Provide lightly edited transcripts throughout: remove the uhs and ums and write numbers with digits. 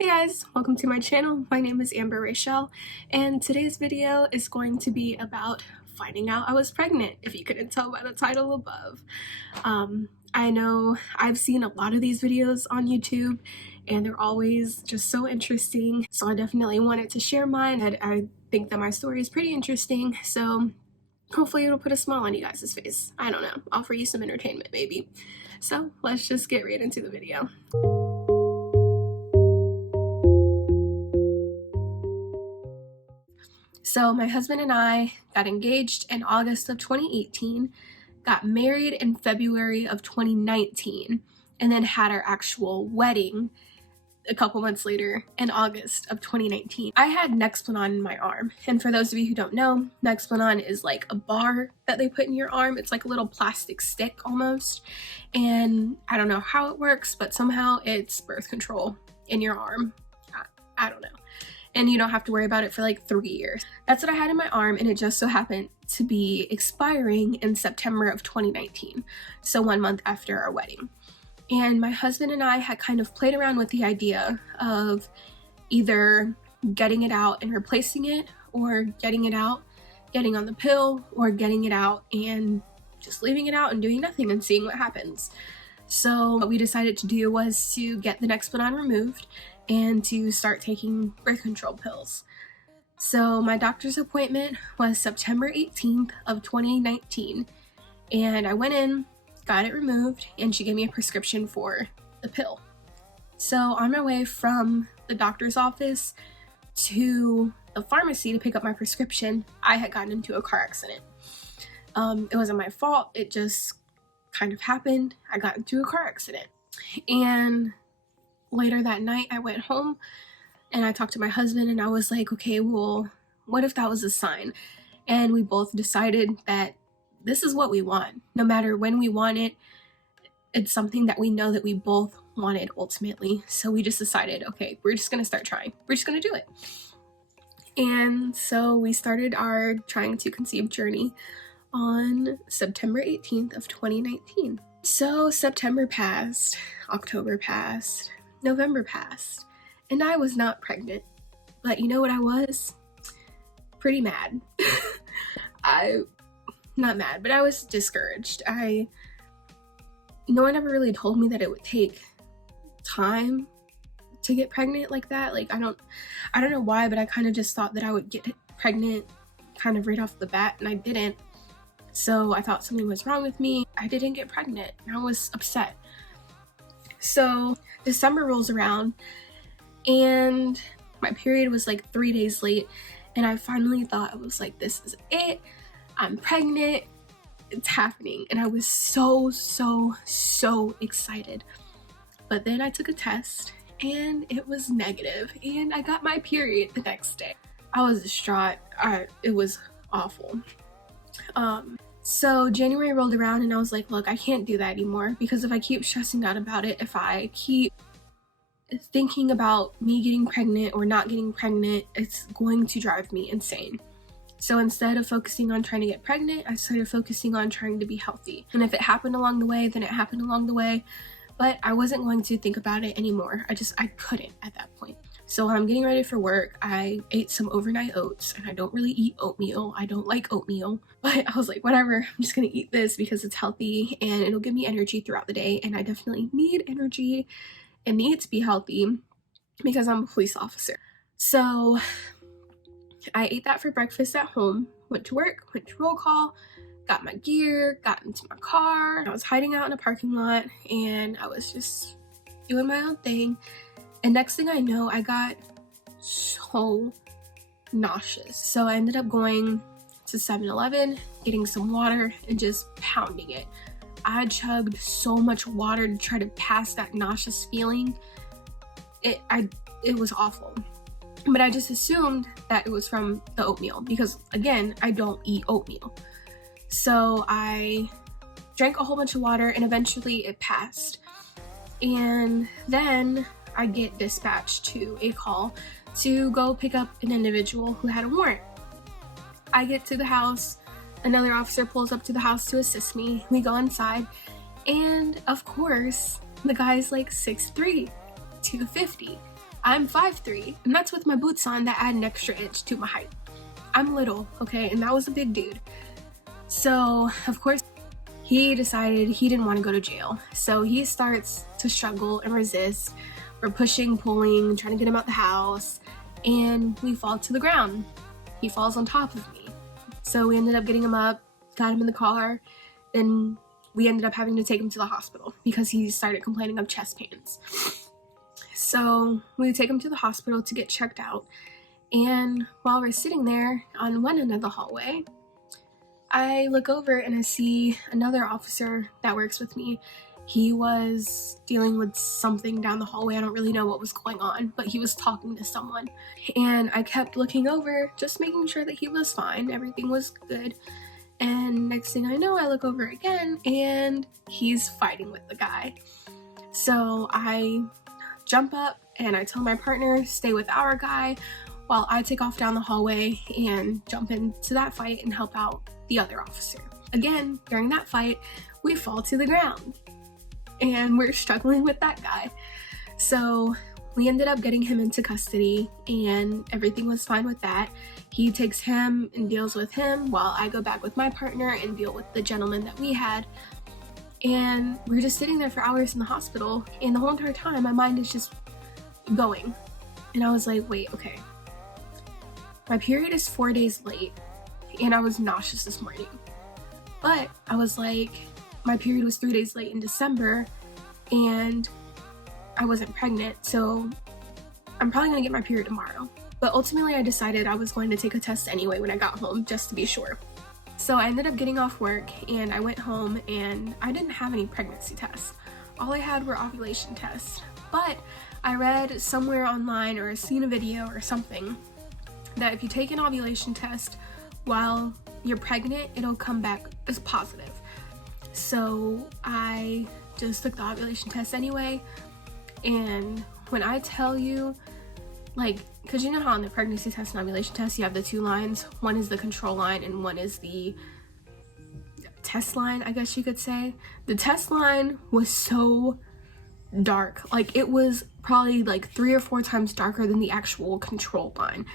Hey guys, welcome to my channel. My name is Amber Rachel, and today's video is going to be about finding out I was pregnant, if you couldn't tell by the title above. I know I've seen a lot of these videos on YouTube, and they're always just so interesting, so I definitely wanted to share mine. I think that my story is pretty interesting, so hopefully it'll put a smile on you guys' face. I don't know, offer you some entertainment maybe. So let's just get right into the video. So my husband and I got engaged in August of 2018, got married in February of 2019, and then had our actual wedding a couple months later in August of 2019. I had Nexplanon in my arm, and for those of you who don't know, Nexplanon is like a bar that they put in your arm. It's like a little plastic stick almost, and I don't know how it works, but somehow it's birth control in your arm. I don't know. And you don't have to worry about it for like 3 years. That's what I had in my arm, and it just so happened to be expiring in September of 2019, so 1 month after our wedding. And my husband and I had kind of played around with the idea of either getting it out and replacing it, or getting it out, getting on the pill, or getting it out and just leaving it out and doing nothing and seeing what happens. So what we decided to do was to get the Nexplanon removed and to start taking birth control pills. So my doctor's appointment was September 18th of 2019, and I went in, got it removed, and she gave me a prescription for the pill. So on my way from the doctor's office to the pharmacy to pick up my prescription, I had gotten into a car accident. It wasn't my fault, it just kind of happened. I got into a car accident, and later that night I went home and I talked to my husband, and I was like, okay, well, what if that was a sign? And we both decided that this is what we want. No matter when we want it, it's something that we know that we both wanted ultimately. So we just decided, okay, we're just gonna start trying. We're just gonna do it. And so we started our trying to conceive journey on September 18th of 2019. So September passed, October passed, November passed, and I was not pregnant. But you know what I was? Pretty mad. Not mad, but I was discouraged. No one ever really told me that it would take time to get pregnant like that. Like, I don't know why, but I kind of just thought that I would get pregnant kind of right off the bat, and I didn't. So I thought something was wrong with me. I didn't get pregnant, and I was upset. So December rolls around, and my period was like 3 days late, and I finally thought, I was like, this is it. I'm pregnant. It's happening. And I was so excited. But then I took a test, and it was negative, and I got my period the next day. I was distraught. It was awful. So January rolled around, and I was like, look, I can't do that anymore, because if I keep stressing out about it, if I keep thinking about me getting pregnant or not getting pregnant, it's going to drive me insane. So instead of focusing on trying to get pregnant, I started focusing on trying to be healthy. And if it happened along the way, then it happened along the way. But I wasn't going to think about it anymore. I couldn't at that point. So when I'm getting ready for work, I ate some overnight oats, and I don't really eat oatmeal. I don't like oatmeal, but I was like, whatever, I'm just gonna eat this because it's healthy and it'll give me energy throughout the day. And I definitely need energy and need to be healthy because I'm a police officer. So I ate that for breakfast at home, went to work, went to roll call, got my gear, got into my car. I was hiding out in a parking lot, and I was just doing my own thing. And next thing I know, I got so nauseous. So I ended up going to 7-Eleven, getting some water, and just pounding it. I chugged so much water to try to pass that nauseous feeling. It was awful. But I just assumed that it was from the oatmeal, because again, I don't eat oatmeal. So I drank a whole bunch of water, and eventually it passed. And then I get dispatched to a call to go pick up an individual who had a warrant. I get to the house, another officer pulls up to the house to assist me. We go inside, and of course, the guy's like 6'3", 250. I'm 5'3", and that's with my boots on that add an extra inch to my height. I'm little, okay, and that was a big dude. So, of course, he decided he didn't want to go to jail. So he starts to struggle and resist. We're pushing, pulling, trying to get him out the house, and we fall to the ground. He falls on top of me. So we ended up getting him up, got him in the car, then we ended up having to take him to the hospital because he started complaining of chest pains. So we take him to the hospital to get checked out, and while we're sitting there on one end of the hallway, I look over and I see another officer that works with me. He was dealing with something down the hallway. I don't really know what was going on, but he was talking to someone. And I kept looking over, just making sure that he was fine. Everything was good. And next thing I know, I look over again and he's fighting with the guy. So I jump up and I tell my partner, stay with our guy, while I take off down the hallway and jump into that fight and help out the other officer. Again, during that fight, we fall to the ground and we're struggling with that guy. So we ended up getting him into custody and everything was fine with that. He takes him and deals with him while I go back with my partner and deal with the gentleman that we had. And we're just sitting there for hours in the hospital, and the whole entire time my mind is just going. And I was like, wait, okay. My period is 4 days late and I was nauseous this morning. But I was like, my period was 3 days late in December and I wasn't pregnant, so I'm probably gonna get my period tomorrow. But ultimately I decided I was going to take a test anyway when I got home, just to be sure. So I ended up getting off work and I went home and I didn't have any pregnancy tests. All I had were ovulation tests. But I read somewhere online or seen a video or something that if you take an ovulation test while you're pregnant, it'll come back as positive. So I just took the ovulation test anyway, and when I tell you, like, because you know how on the pregnancy test and ovulation test you have the two lines, one is the control line and one is the test line, I guess you could say. The test line was so dark, like it was probably like 3 or 4 times darker than the actual control line.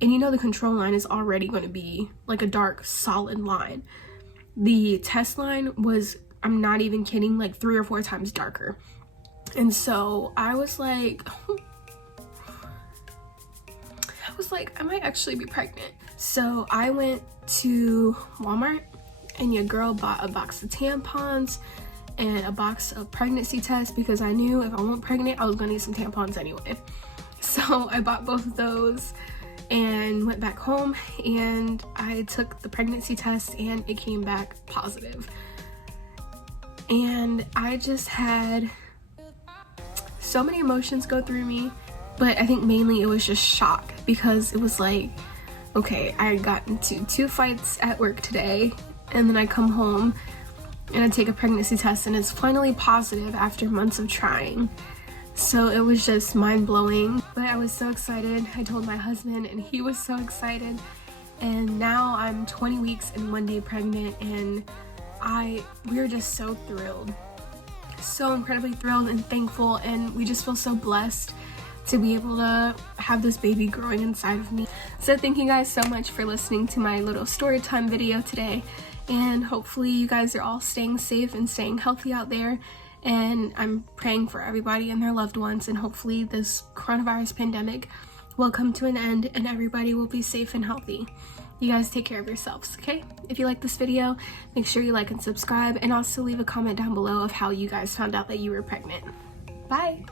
And you know the control line is already going to be like a dark solid line. The test line was, I'm not even kidding, like 3 or 4 times darker. And so I was like I might actually be pregnant. So I went to Walmart and your girl bought a box of tampons and a box of pregnancy tests because I knew if I wasn't pregnant I was gonna need some tampons anyway. So I bought both of those and went back home and I took the pregnancy test and it came back positive. And I just had so many emotions go through me, but I think mainly it was just shock because it was like, okay, I got into 2 fights at work today and then I come home and I take a pregnancy test and it's finally positive after months of trying. So it was just mind-blowing, but I was so excited. I told my husband and he was so excited. And now I'm 20 weeks and 1 day pregnant and we're just so thrilled. So incredibly thrilled and thankful, and we just feel so blessed to be able to have this baby growing inside of me. So thank you guys so much for listening to my little story time video today, and hopefully you guys are all staying safe and staying healthy out there. And I'm praying for everybody and their loved ones, and hopefully this coronavirus pandemic will come to an end and everybody will be safe and healthy. You guys take care of yourselves, okay? If you like this video, make sure you like and subscribe, and also leave a comment down below of how you guys found out that you were pregnant. Bye!